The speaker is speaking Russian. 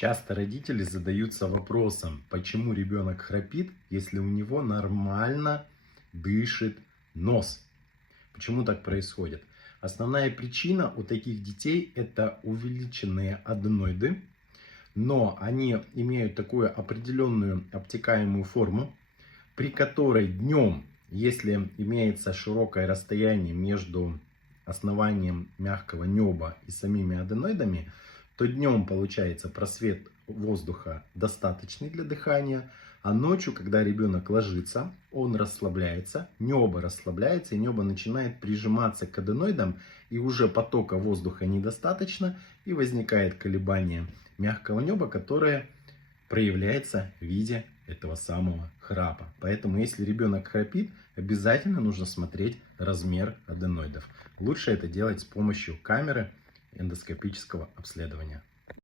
Часто родители задаются вопросом, почему ребенок храпит, если у него нормально дышит нос. Почему так происходит? Основная причина у таких детей это увеличенные аденоиды, но они имеют такую определенную обтекаемую форму, при которой днем, если имеется широкое расстояние между основанием мягкого неба и самими аденоидами, то днем получается просвет воздуха достаточный для дыхания, а ночью, когда ребенок ложится, он расслабляется, небо расслабляется, и небо начинает прижиматься к аденоидам, и уже потока воздуха недостаточно, и возникает колебание мягкого неба, которое проявляется в виде этого самого храпа. Поэтому, если ребенок храпит, обязательно нужно смотреть размер аденоидов. Лучше это делать с помощью камеры эндоскопического обследования.